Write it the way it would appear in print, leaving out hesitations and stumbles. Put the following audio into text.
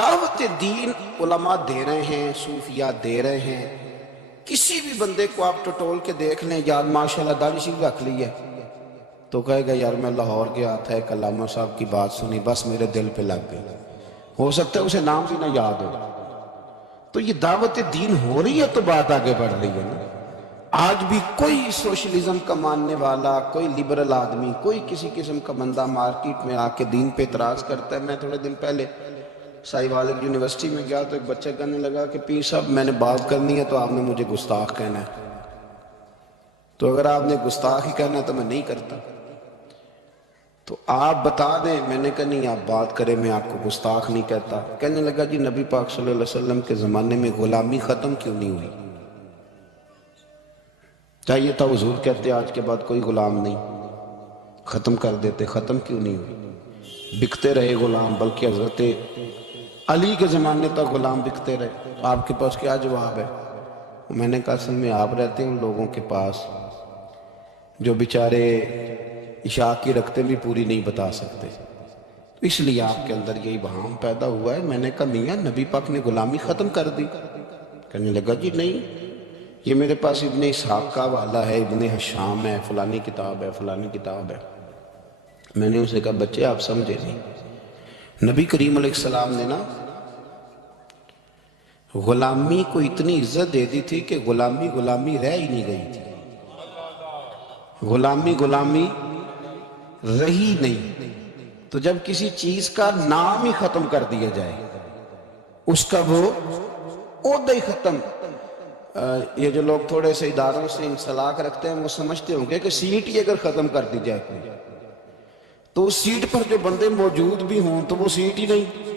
دعوت دین علماء دے رہے ہیں، صوفیاء دے رہے ہیں. کسی بھی بندے کو آپ ٹٹول کے دیکھ لیں، یار ماشاءاللہ داڑھی سی رکھ لی ہے، تو کہے گا یار میں لاہور گیا تھا، ایک علامہ صاحب کی بات سنی، بس میرے دل پہ لگ گئی. ہو سکتا ہے اسے نام بھی نہ یاد ہو. تو یہ دعوت دین ہو رہی ہے تو بات آگے بڑھ رہی ہے نا. آج بھی کوئی سوشلزم کا ماننے والا، کوئی لبرل آدمی، کوئی کسی قسم کا بندہ مارکیٹ میں آ کے دین پہ اعتراض کرتا ہے. میں تھوڑے دن پہلے سائی والد یونیورسٹی میں گیا تو ایک بچہ کہنے لگا کہ پیر صاحب میں نے بات کرنی ہے تو آپ نے مجھے گستاخ کہنا ہے. تو اگر آپ نے گستاخ ہی کہنا ہے تو میں نہیں کرتا. تو آپ بتا دیں. میں نے کہا نہیں، آپ بات کریں، میں آپ کو گستاخ نہیں کہتا. کہنے لگا جی نبی پاک صلی اللہ علیہ وسلم کے زمانے میں غلامی ختم کیوں نہیں ہوئی؟ چاہیے تھا حضور کہتے آج کے بعد کوئی غلام نہیں، ختم کر دیتے. ختم کیوں نہیں ہوئی؟ بکتے رہے غلام، بلکہ حضرت علی کے زمانے تک غلام بکتے رہے. تو آپ کے پاس کیا جواب ہے؟ میں نے کہا اصل میں آپ رہتے ہیں ان لوگوں کے پاس جو بیچارے عشاء کی رکعتیں بھی پوری نہیں بتا سکتے، تو اس لیے آپ کے اندر یہی وہم پیدا ہوا ہے. میں نے کہا میاں نبی پاک نے غلامی ختم کر دی. کہنے لگا جی نہیں، یہ میرے پاس ابن اسحاق کا حوالہ ہے، ابن حشام ہے، فلانی کتاب ہے، فلانی کتاب ہے. میں نے اسے کہا بچے آپ سمجھے نہیں، نبی کریم علیہ السلام نے نا غلامی کو اتنی عزت دے دی تھی کہ غلامی غلامی رہ ہی نہیں گئی تھی. غلامی غلامی رہی نہیں. تو جب کسی چیز کا نام ہی ختم کر دیا جائے، اس کا وہ عہدہ ہی ختم. یہ جو لوگ تھوڑے سے اداروں سے انسلاک رکھتے ہیں وہ سمجھتے ہوں گے کہ سیٹ ہی اگر ختم کر دی جائے تو اس سیٹ پر جو بندے موجود بھی ہوں تو وہ سیٹ ہی نہیں.